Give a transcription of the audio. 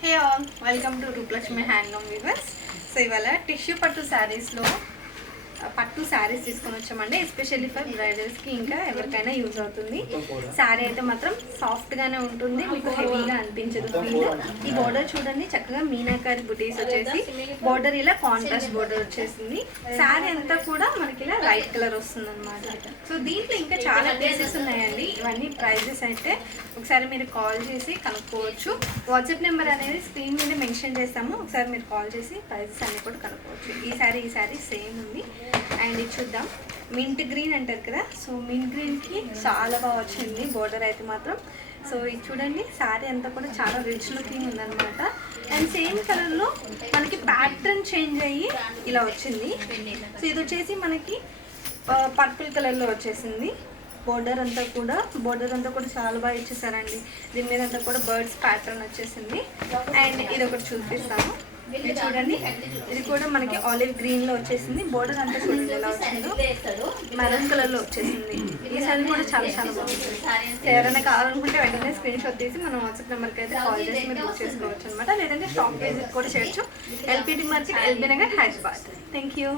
Hey all, welcome to Rupalakshmi Handloom Weavers. So ఇవాళ tissue పట్టు శారీస్లో పట్టు శారీస్ తీసుకొని వచ్చామండి. ఎస్పెషల్లీ ఫర్ బ్రైడల్స్కి ఇంకా ఎవరికైనా యూజ్ అవుతుంది. శారీ అయితే మాత్రం సాఫ్ట్గానే ఉంటుంది, మీకు హెవీగా అనిపించదు. ఈ బోర్డర్ చూడండి, చక్కగా మీనాకారి బుటీస్ వచ్చేసి బోర్డర్ ఇలా కాంట్రాస్ట్ బోర్డర్ వచ్చేసింది. శారీ అంతా కూడా మనకి ఇలా లైట్ కలర్ వస్తుంది అనమాట. సో దీంట్లో ఇంకా చాలా పీసెస్ ఉన్నాయండి. ఇవన్నీ ప్రైజెస్ అయితే ఒకసారి మీరు కాల్ చేసి కనుక్కోవచ్చు. వాట్సాప్ నెంబర్ అనేది స్క్రీన్ మీద మెన్షన్ చేస్తాము. ఒకసారి మీరు కాల్ చేసి ప్రైజెస్ అన్నీ కూడా కనుక్కోవచ్చు. ఈ శారీ సేమ్ ఉంది. అండ్ ఇది చూద్దాం, మింట్ గ్రీన్ అంటారు కదా, సో మింట్ గ్రీన్కి చాలా బాగా వచ్చింది బోర్డర్ అయితే మాత్రం. సో ఇది చూడండి, శారీ అంతా కూడా చాలా రిచ్ లుకింగ్ ఉందన్నమాట. అండ్ సేమ్ కలర్లో మనకి ప్యాటర్న్ చేంజ్ అయ్యి ఇలా వచ్చింది. సో ఇది వచ్చేసి మనకి పర్పుల్ కలర్లో వచ్చేసింది. బోర్డర్ అంతా కూడా చాలా బాగా ఇచ్చేసారండి. దీని మీద అంతా కూడా బర్డ్స్ ప్యాటర్న్ వచ్చేసింది. అండ్ ఇది ఒకటి చూపిస్తాను, ఇది చూడండి. ఇది కూడా మనకి ఆలివ్ గ్రీన్లో వచ్చేసింది. బోర్డర్ అంతా చూడండి ఎలా వచ్చిందో, మెరూన్ కలర్లో వచ్చేసింది. ఈ సారీ కూడా చాలా చాలా బాగుంటుంది. ఎవరైనా కావాలనుకుంటే వెంటనే స్క్రీన్ షాట్ తీసి మనం వాట్సాప్ నెంబర్కి అయితే కాల్ చేసి మీరు బుక్ చేసుకోవచ్చు అనమాట. లేదంటే స్టాక్ విజిట్ కూడా చేయొచ్చు. LPT market, LB Nagar, Hyderabad. Thank you.